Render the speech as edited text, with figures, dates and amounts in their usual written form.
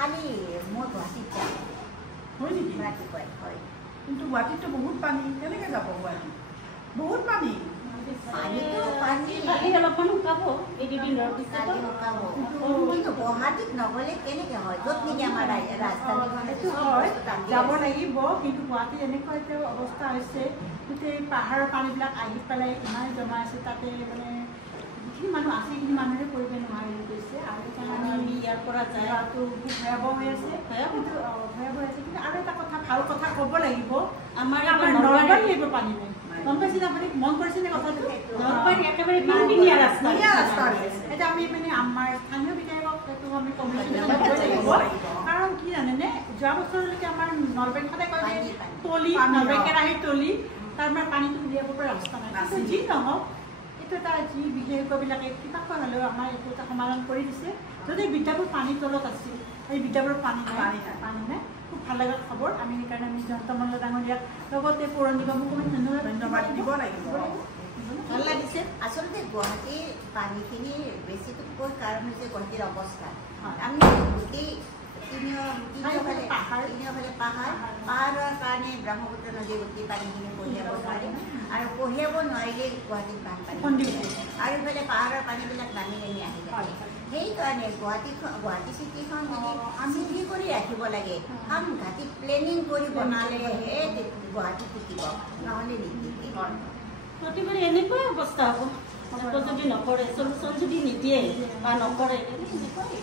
কালি মই গুৱাহাটীত যাম হয় নেকি ৰাতিপুৱাই হয় কিন্তু গুৱাহাটীততো বহুত পানী কেনেকৈ যাব গুৱাহাটী বহুত পানী পানীটো পানী কালি অলপমান শুকাব এই দুদিনৰ পিছত কালি শুকাব কিন্তু গুৱাহাটীত নগ'লে কেনেকৈ হয় য'ত নেকি আমাৰ সেইটো হয় যাব লাগিব কিন্তু গুৱাহাটীত এনেকুৱা এতিয়া অৱস্থা হৈছে গোটেই পাহাৰৰ পানীবিলাক আহি পেলাই ইমান জমা আছে তাতে মানে যিখিনি মানুহ আছে সেইখিনি মানুহে কৰিব নোৱাৰি গৈছে আৰু সেইকাৰণে আমি ইয়াৰ পৰা যোৱাটো খুব ভয়াৱহ হৈ আছে কিন্তু ভয়াৱহ হৈ আছে কিন্তু আৰু এটা কথা ভাল কথা ক'ব লাগিব আমাৰ নলবাৰীত লাগিব পানী নাই গম পাইছে আপুনি মন কৰিছে নে কথাটো নলবাৰী একেবাৰে ধুনীয়া ৰাস্তা এতিয়া আমি মানে আমাৰ স্থানীয় বিধায়কক এইটো আমি কমিশ্যন ল'ব লাগিব কাৰণ কি জানেনে যোৱা বছৰলৈকে আমাৰ নলবাৰীত সদায় কয় যে তলি নলবাৰী কেৰাহীৰ তলি তাৰ মানে পানীটো উলিয়াব পৰা ৰাস্তা নাই যি নহওক এইটো এটা যি বিশেষজ্ঞবিলাকে কিবাকৈ হ'লেও আমাৰ এইটো এটা সমাধান কৰি দিছে যদি বিদ্যাপুৰ পানীৰ তলত আছিল এই বিদ্যাপুৰৰ পানী নাই খুব ভাল লগা খবৰ আমি সেইকাৰণে আমি জয়ন্ত মল্ল ডাঙৰীয়াক লগতে পৌৰ নিগমকো ধন্যবাদ দিব লাগিব ভাল লাগিছে আচলতে গুৱাহাটীৰ পানীখিনিৰ বেছিকৈ কাৰণ হৈছে গুৱাহাটীৰ অৱস্থা আমি গোটেই তিনিওফালে পাহাৰৰ কাৰণে ব্ৰহ্মপুত্ৰ নদীৰ গোটেই পানীখিনি কঢ়িয়াব নোৱাৰিম আৰু কঢ়িয়াব নোৱাৰিলে গুৱাহাটীত বানপানী আৰু ইফালে পাহাৰৰ পানীবিলাক নামি নামি আহি যায় সেইকাৰণে গুৱাহাটী চিটিখন আমি কি কৰি ৰাখিব লাগে সাংঘাতিক প্লেনিং কৰি বনালেহে গুৱাহাটী টিকিব নহ'লে নিটিকিব প্ৰতিবাৰে এনেকুৱাই অৱস্থা হ'ব যদি নকৰে চলিউশ্যন যদি নিদিয়ে বা নকৰে এনেকুৱাই